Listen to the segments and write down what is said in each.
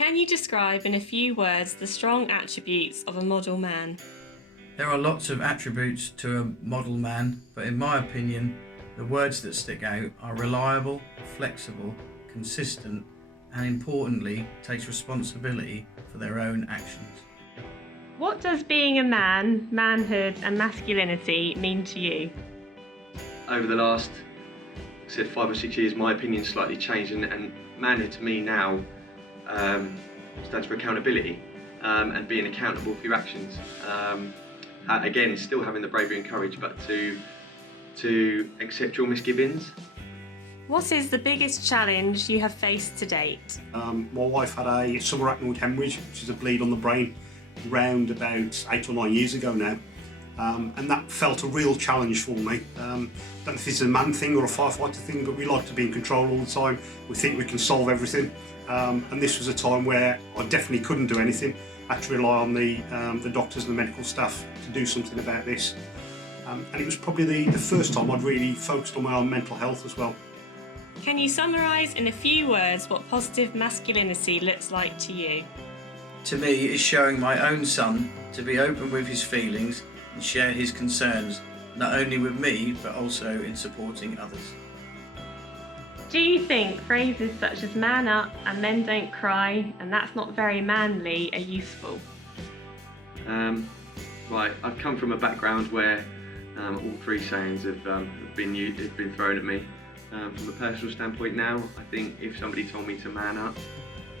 Can you describe in a few words the strong attributes of a model man? There are lots of attributes to a model man, but in my opinion, the words that stick out are reliable, flexible, consistent, and importantly, takes responsibility for their own actions. What does being a man, manhood, and masculinity mean to you? Over the last, 5 or 6 years, my opinion's slightly changed, and manhood to me now stands for accountability and being accountable for your actions. Again, still having the bravery and courage, but to accept your misgivings. What is the biggest challenge you have faced to date? My wife had a subarachnoid hemorrhage, which is a bleed on the brain, around about 8 or 9 years ago now. And that felt a real challenge for me. Don't know if it's a man thing or a firefighter thing, but we like to be in control all the time. We think we can solve everything. And this was a time where I definitely couldn't do anything. I had to rely on the doctors and the medical staff to do something about this. And it was probably the first time I'd really focused on my own mental health as well. Can you summarise in a few words what positive masculinity looks like to you? To me, it's showing my own son to be open with his feelings and share his concerns, not only with me, but also in supporting others. Do you think phrases such as man up and men don't cry and that's not very manly are useful? Right, I've come from a background where all three sayings have been thrown at me. From a personal standpoint now, I think if somebody told me to man up,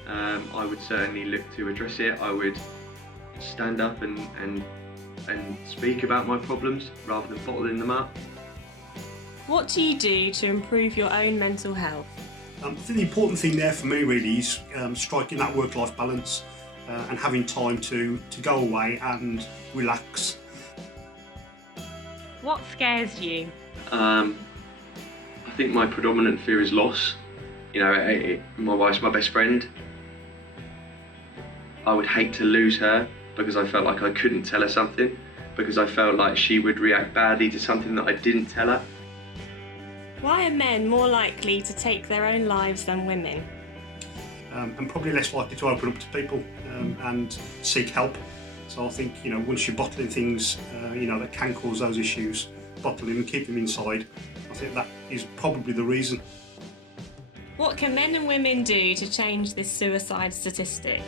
I would certainly look to address it. I would stand up and speak about my problems rather than bottling them up. What do you do to improve your own mental health? I think the important thing there for me really is striking that work-life balance and having time to go away and relax. What scares you? I think my predominant fear is loss. You know, my wife's my best friend. I would hate to lose her because I felt like I couldn't tell her something, because I felt like she would react badly to something that I didn't tell her. Why are men more likely to take their own lives than women? And probably less likely to open up to people and seek help. So I think, once you're bottling things, that can cause those issues, bottle them and keep them inside, I think that is probably the reason. What can men and women do to change this suicide statistic?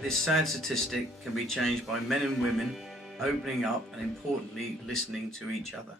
This sad statistic can be changed by men and women opening up and importantly listening to each other.